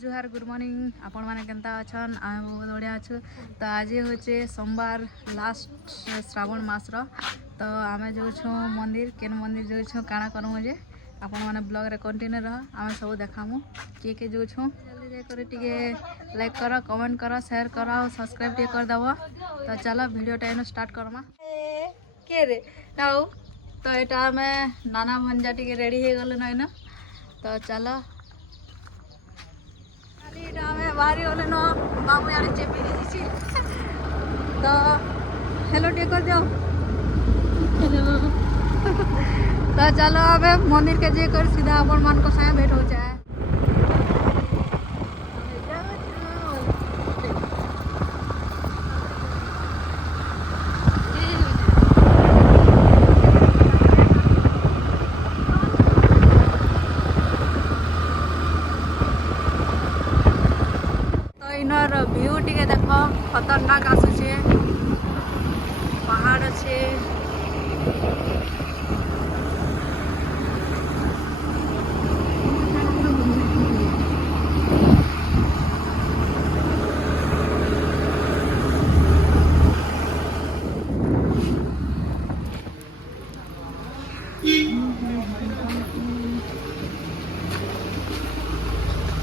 जुहार good morning आपण माने Kenta अछन आमे बहुत बढ़िया अच्छु। तो आज होचे सोमवार लास्ट श्रावण मास रो। तो आमे जो छु मंदिर केन मंदिर जो छु काना करमु जे आपण माने ब्लॉग रे कंटिन्यू रह आमे सब देखामु के जो छु। जल्दी जाय करे टिके लाइक करो कमेंट करो शेयर करो और सब्सक्राइब टिके कर दबो। तो चलो वीडियो टाइम स्टार्ट करमा के रे नाउ। तो एटा में नाना भंजा टिके रेडी हे गले न ना। तो चलो बाहरी होले न बाबू यार चेपी दीची। तो हेलो टे कर दियो हेलो। तो चलो अब मंदिर के जे कर सीधा अपन मन को साया भेंट हो जाए। इनर व्यू टिके देख खतरनाक आसुचे पहाड़ अच्छे।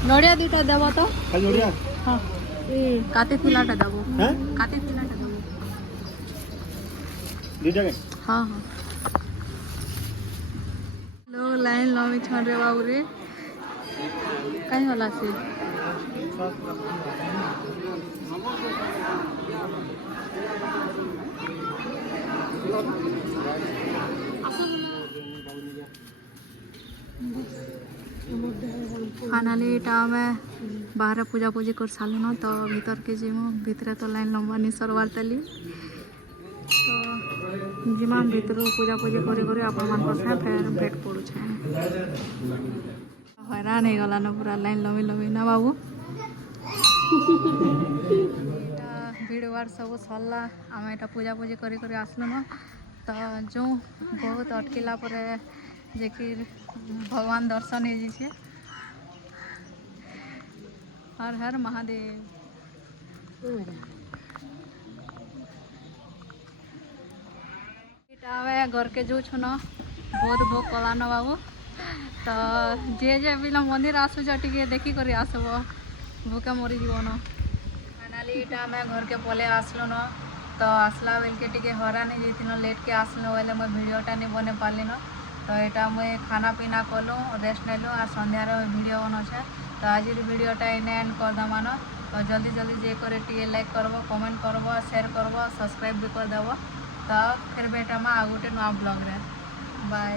नड़िया दुटा देव तो हाँ काते थिलाटा दबो हैं काते थिलाटा दबो दीटा के हां हां लोग लाइन लमी छन रे बाबू रे काई होला से फाइनली में बाहर पूजा पूजी कर सालु न। तो भीतर के जीमो भीतर तो लाइन लंबा नहीं सरवार तली। तो जीमा भीतर पूजा पूजी करे करे अपन मन को से फेर भेट पड़ू छे। हैरान हो गला न पूरा लाइन लंबी लंबी ना बाबू। भीड़ वार सब सरला आम एटा पूजा पूजी करे करे आसलु न। तो जो बहुत अटकिला पर जेकि भगवान दर्शन हो जी। हर हर महादेव। घर के जो छु न बहुत भोग कला न बाबू। तो जे जे भी मंदिर आसुच टिके देखी कर आसब भूखे मरी जीव न। फाइनाली इटा में घर के पले आसलो न। तो आसला बेल के टिके हरान हो लेट के आसलो बोले मैं वीडियोटा नहीं बने पाली न। तो यहाँ मुझे खाना पीना कलु रेस्ट नेलु और संध्यार वीडियो बनछे। तो आज वीडियोटा इन्हें एंड कर दमान। तो जल्दी जल्दी जे करे टी लाइक करब कमेंट करब शेयर करब सब्सक्राइब भी कर देव। तो फिर भेटमा आ गोटे नुआ ब्लॉग रे बाय।